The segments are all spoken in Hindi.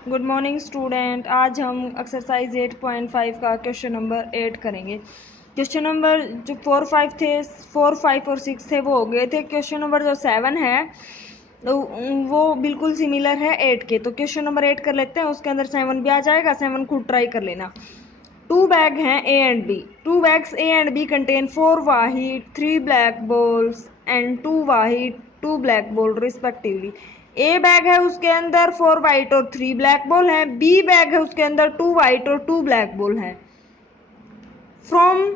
Good morning student. आज हम एक्सरसाइज 8.5 का क्वेश्चन नंबर 8 करेंगे। क्वेश्चन नंबर जो 4 5 थे, 4 5 और 6 थे वो हो गए थे। क्वेश्चन नंबर जो 7 है तो वो बिल्कुल सिमिलर है 8 के। तो क्वेश्चन नंबर 8 कर लेते हैं, उसके अंदर 7 भी आ जाएगा। 7 खुद ट्राई कर लेना। 2 बैग हैं A and B. 2 bags A and B contain 4 white, 3 black balls and 2 white, 2 black ball respectively. A bag है उसके अंदर 4 white और 3 black ball है। बी बैग है उसके अंदर 2 white और 2 black ball है। फ्रॉम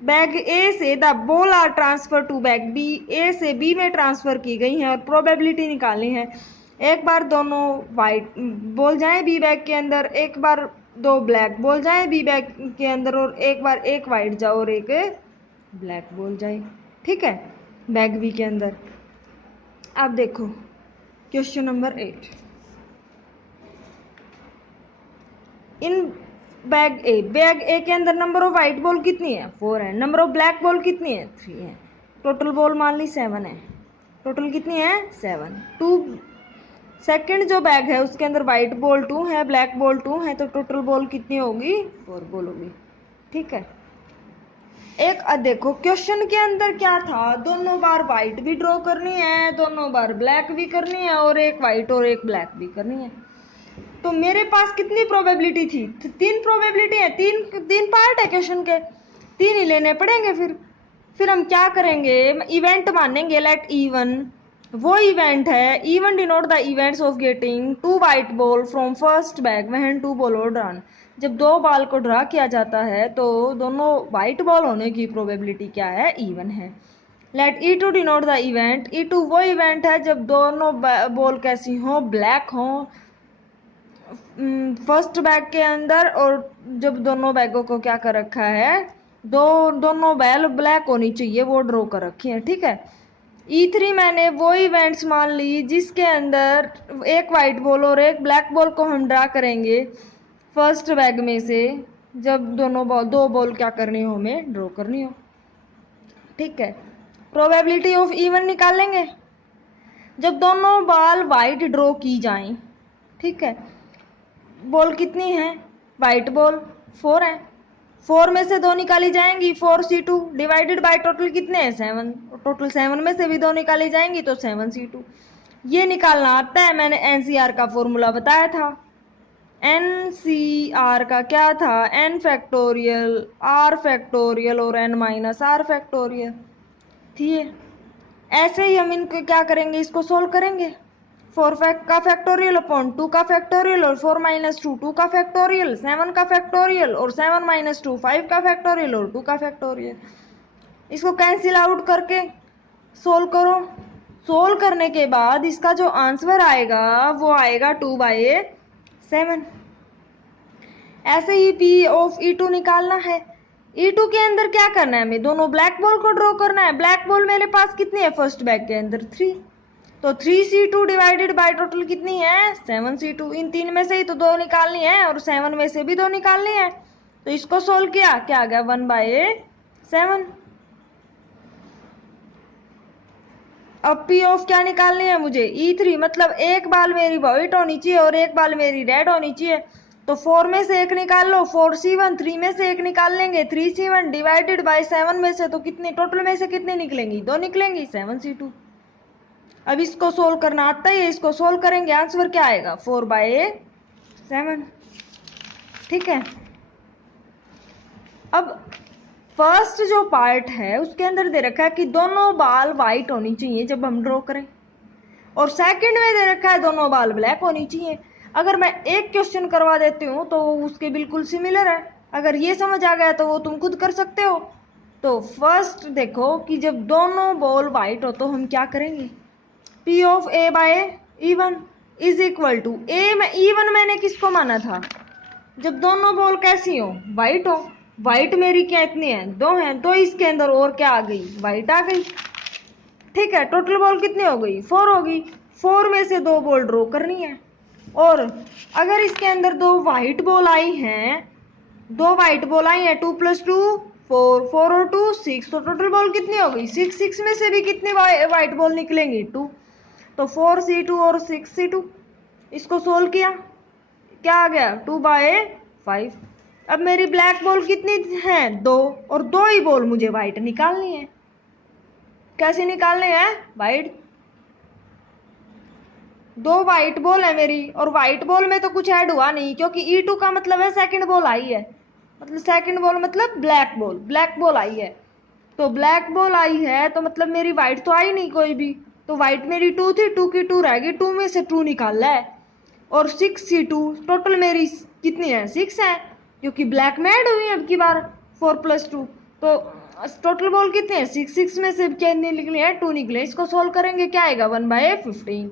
बैग ए से the ball are transfer to bag B. A से बी में ट्रांसफर की गई है और प्रोबेबिलिटी निकालनी है। एक बार दोनों वाइट बॉल जाए बी बैग के अंदर, एक बार 2 ब्लैक बॉल जाए बी बैग के अंदर, और एक बार एक वाइट जाओ और एक ब्लैक बॉल जाए। ठीक है, बैग बी के अंदर। अब देखो क्वेश्चन नंबर 8। इन बैग ए के अंदर नंबर ऑफ व्हाइट बॉल कितनी है? 4 है। नंबर ऑफ ब्लैक बॉल कितनी है? 3 है। टोटल बॉल मान ली 7 है। टोटल कितनी है? 7। टू सेकंड जो बैग है उसके अंदर व्हाइट बॉल 2 है, ब्लैक बॉल 2 है, तो टोटल बॉल कितनी होगी? 4 बॉल होगी। ठीक है। एक देखो क्वेश्चन के अंदर क्या था, दोनों बार व्हाइट भी ड्रॉ करनी है, दोनों बार ब्लैक भी करनी है, और एक व्हाइट और एक ब्लैक भी करनी है। तो मेरे पास कितनी प्रोबेबिलिटी थी? 3 प्रोबेबिलिटी है। तीन तीन पार्ट है क्वेश्चन के, 3 ही लेने पड़ेंगे। फिर हम क्या करेंगे? इवेंट मानेंगे। लेट इवन वो इवेंट है। E one denote the events of getting 2 white ball from first bag when 2 ball are drawn. जब 2 बॉल को ड्रा किया जाता है तो दोनों वाइट बॉल होने की प्रोबेबिलिटी क्या है? इवन है। Let E two denote the event. E two वो इवेंट है जब दोनों बॉल कैसी हो? ब्लैक हो फर्स्ट बैग के अंदर, और जब दोनों बैगों को क्या कर रखा है? दोनों बैल ब्लैक होनी चाहिए, वो ड्रॉ कर रखी है। ठीक है। E3 मैंने वो इवेंट्स मान ली जिसके अंदर एक वाइट बॉल और एक ब्लैक बॉल को हम ड्रा करेंगे फर्स्ट बैग में से, जब दो बॉल क्या करनी हो? हमें ड्रॉ करनी हो। ठीक है। प्रोबेबिलिटी ऑफ इवन निकालेंगे जब दोनों बॉल वाइट ड्रॉ की जाएं। ठीक है। बॉल कितनी है? वाइट बॉल 4 है। 4 में से 2 निकाली जाएंगी, 4C2 डिवाइडेड बाय टोटल कितने हैं? 7। टोटल 7 में से भी 2 निकाली जाएंगी तो 7C2। ये निकालना आता है, मैंने एनसीआर का फॉर्मूला बताया था। एनसीआर का क्या था? एन फैक्टोरियल, आर फैक्टोरियल और एन माइनस आर फैक्टोरियल थी। ऐसे ही हम इनको क्या करेंगे? इसको सोल्व करेंगे। 4 का फैक्टोरियल अपॉन 2 का फैक्टोरियल, और 4 माइनस 2 2 का फैक्टोरियल, 7 का फैक्टोरियल, और 7 माइनस 2 5 का फैक्टोरियल, और 2 का फैक्टोरियल। इसको कैंसिल आउट करके सोल्व करो। सोल्व करने के बाद इसका जो आंसर आएगा वो आएगा 2/7। ऐसे ही पी ऑफ E2 निकालना है। E2 के अंदर क्या करना है? हमें दोनों ब्लैक बॉल को ड्रॉ करना है। ब्लैक बॉल मेरे पास कितनी है फर्स्ट बैग के अंदर? 3। तो 3C2 डिवाइडेड बाय टोटल कितनी है? 7C2। इन 3 में से ही तो 2 निकालनी है, और 7 में से भी 2 निकालनी है। तो इसको सोल्व किया, क्या आ गया? 1/7। अब पी ऑफ क्या निकालनी है मुझे? E3, मतलब एक बाल मेरी व्हाइट होनी चाहिए और एक बाल मेरी रेड होनी चाहिए। तो 4 में से एक निकाल लो, 4C1। 3 में से एक निकाल लेंगे, 3C1 डिवाइडेड बाय 7 में से तो कितनी टोटल में से कितनी निकलेंगी? 2 निकलेंगी, 7C2। अब इसको सोल्व करना आता है, इसको सोल्व करेंगे, आंसर क्या आएगा? 4/7। ठीक है। अब फर्स्ट जो पार्ट है उसके अंदर दे रखा है कि दोनों बाल व्हाइट होनी चाहिए जब हम ड्रॉ करें, और सेकंड में दे रखा है दोनों बाल ब्लैक होनी चाहिए। अगर मैं एक क्वेश्चन करवा देती हूँ तो उसके बिल्कुल सिमिलर है। अगर ये समझ आ गया तो वो तुम खुद कर सकते हो। तो फर्स्ट देखो कि जब दोनों बॉल व्हाइट हो तो हम क्या करेंगे? P of A/E1 is equal to E1 मैंने किसको माना था? जब दोनों बॉल कैसी हो? व्हाइट हो। व्हाइट मेरी क्या इतनी है? 2 है। तो इसके अंदर और क्या आ गई? व्हाइट आ गई। ठीक है। टोटल बॉल कितनी हो गई? 4 होगी। 4 में से 2 बॉल ड्रॉ करनी है, और अगर इसके अंदर 2 व्हाइट बॉल आई हैं, 2 व्हाइट बॉल आई हैं, 2 + 2 4, 4 और 2 6, तो टोटल बॉल कितनी हो गई? 6। 6 में से भी कितनी व्हाइट बॉल निकलेंगी? 2। तो 4c2 और 6c2, इसको सोल्व किया, क्या आ गया 2/5। अब मेरी ब्लैक बॉल कितनी है 2, और 2 ही बॉल मुझे व्हाइट निकालनी है। कैसे निकालने हैं व्हाइट, 2 व्हाइट बॉल है मेरी, और व्हाइट बॉल में तो कुछ ऐड हुआ नहीं, क्योंकि E2 का मतलब है सेकंड बॉल आई है, मतलब सेकंड बॉल मतलब ब्लैक बॉल आई है। तो ब्लैक बॉल आई है तो मतलब मेरी व्हाइट तो आई नहीं कोई भी, तो व्हाइट मेरी 2 थी, 2 की 2 रहेगी, 2 में से 2 निकालना है। और 6c2 टोटल मेरी कितनी है 6 है, क्योंकि ब्लैक में ऐड हुई है अब की बार 4+2, तो टोटल बॉल कितने हैं 6, 6 में से कितने निकले हैं 2 निकले। इसको सोल्व करेंगे क्या आएगा 1/15।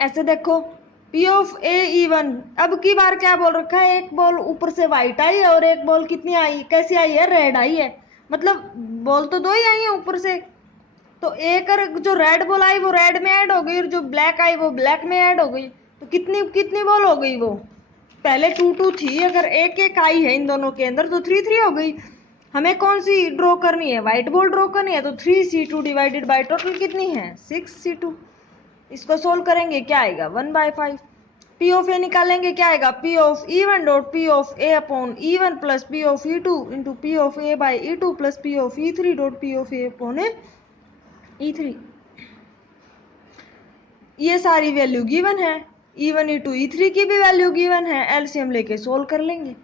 ऐसे देखो P ऑफ A even, अब की बार क्या बोल रखा है, एक बॉल ऊपर से व्हाइट आई है और एक बॉल कितनी आई, कैसी आई है रेड आई है, मतलब बॉल तो 2 ही आई है ऊपर से। तो एक जो रेड बॉल आई वो रेड में ऐड हो गई, और जो ब्लैक आई वो ब्लैक में ऐड हो गई, तो कितनी कितनी बॉल हो गई, वो पहले 2-2 थी, अगर एक एक आई है इन दोनों के अंदर तो 3-3 हो गई। हमें कौन सी ड्रॉ करनी है, व्हाइट बॉल ड्रॉ करनी है, तो 3c2 डिवाइडेड बाय टोटल कितनी है 6c2। इसको सोल्व करेंगे क्या आएगा 1/5। P ऑफ ए निकालेंगे क्या आएगा, P of E1 dot P of A upon E1 plus P of E2 into P of A by E2 plus P of E3 dot P of A upon E3। ये सारी वैल्यू गिवन है, E1 E2 E3 की भी वैल्यू गिवन है, एलसीएम लेके सोल्व कर लेंगे।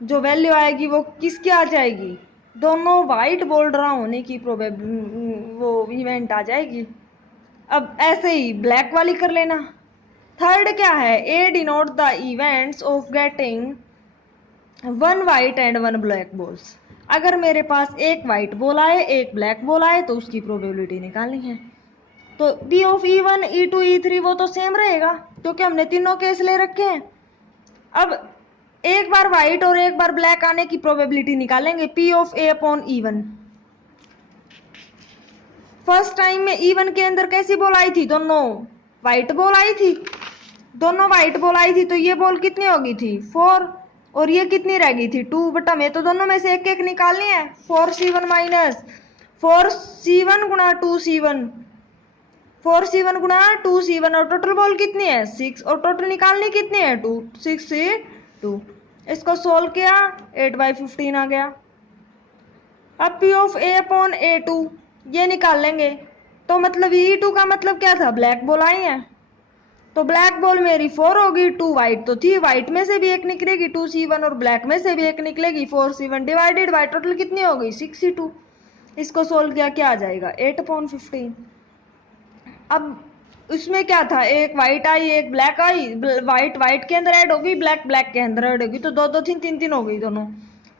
जो वैल्यू आएगी वो किसकी आ जाएगी, दोनों व्हाइट बॉल ड्रा होने की वो इवेंट आ जाएगी। अब ऐसे ही ब्लैक वाली कर लेना। थर्ड क्या है, A denote the events of getting 1 white and 1 black balls. अगर मेरे पास एक व्हाइट बॉल आए एक ब्लैक बॉल आए तो उसकी प्रोबेबिलिटी निकालनी है। तो P of E1 E2 E3 वो तो सेम रहेगा, क्योंकि हमने तीनों केस ले रखे हैं। अब एक बार व्हाइट और एक बार ब्लैक आने की प्रोबेबिलिटी निकालेंगे, P of A upon E1। First time में E1 के अंदर कैसी बॉल आई थी, दोनों व्हाइट बॉल आई थी, दोनों व्हाइट बॉल आई थी, तो ये बॉल कितनी होगी थी 4, और ये कितनी रह गई थी 2 बटा में, तो दोनों में से एक एक निकालनी है। 4c1 माइनस 4c1 गुणा 2c1, 4c1 गुणा 2c1, और टोटल बॉल कितनी है 6, और टोटल निकालनी कितनी है 2, 6c2। इसको सोल्व किया 8/15 आ गया। अब P of A upon A2 ये निकाल लेंगे, तो मतलब E2 का मतलब क्या था, ब्लैक बॉल आई है, तो ब्लैक बॉल मेरी 4 होगी, 2 व्हाइट तो थी, व्हाइट में से भी एक निकलेगी 2c1, और ब्लैक में से भी एक निकलेगी 4c1 डिवाइडेड बाय टोटल कितनी हो गई 6c2। इसको सोल्व किया क्या आ जाएगा 8/15। अब उसमें क्या था, एक व्हाइट आई एक ब्लैक आई, व्हाइट व्हाइट के अंदर ऐड होगी, ब्लैक ब्लैक के अंदर ऐड होगी, तो 2 3 3 हो गई दोनों,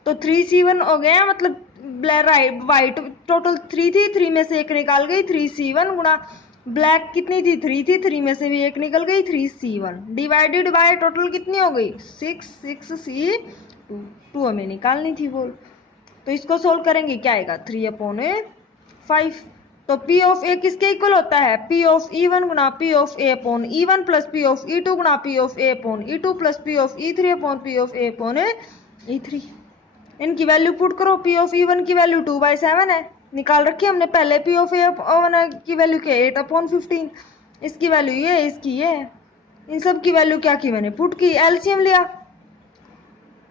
तो 3c1 हो गया, मतलब व्हाइट टोटल 3 थी, 3 में से एक निकाल गई 3c1 गुणा ब्लैक कितनी थी 3 थी, 3 में से भी एक निकल गई 3c1 डिवाइडेड बाय टोटल कितनी हो गई 6c2 हमें निकालनी थी बोल। तो इसको सोल्व करेंगे क्या आएगा 3/5। तो P ऑफ A किसके इक्वल होता है, P ऑफ E1 गुणा P of A upon E1 plus P of E2 गुणा P of A upon E2 plus P of E3 upon P of A upon E3। इनकी वैल्यू पुट करो, P ऑफ E1 की वैल्यू 2/7 है, निकाल रखी हमने पहले। P ऑफ A की वैल्यू क्या 8/15, इसकी वैल्यू ये इसकी ये है, इन सब की वैल्यू क्या की मैंने पुट की, एलसीएम लिया,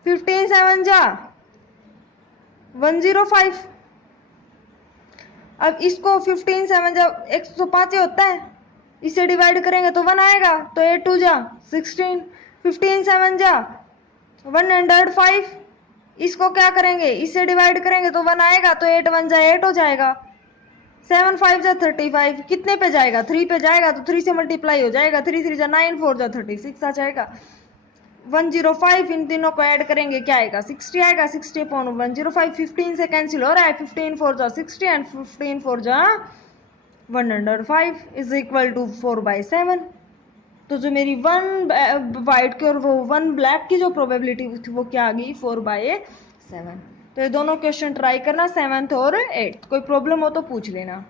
15 7 जा 105। अब इसको 15 7 जा 105 होता है, इसे डिवाइड करेंगे तो 1 आएगा, तो 8 2 जा 16, 15 7 जा 105। इसको क्या करेंगे, इससे डिवाइड करेंगे तो 1 आएगा, तो 8 1 जा 8 हो जाएगा, 7 5 जा 35, कितने पे जाएगा 3 पे जाएगा, तो 3 से मल्टीप्लाई हो जाएगा, 3 3 जा 9 4 जा 36 आ जाएगा। 105 इन तीनों को ऐड करेंगे क्या आएगा 60 आएगा, 60/105, 15 से कैंसिल हो रहा है, 15 4 जा 60 एंड 15 4 जा 105 इज इक्वल टू 4/7। तो जो मेरी 1 वाइट की और वो 1 ब्लैक की जो प्रोबेबिलिटी थी वो क्या आ गई 4/7। तो ये दोनों क्वेश्चन ट्राई करना 7th और 8th, कोई प्रॉब्लम हो तो पूछ लेना।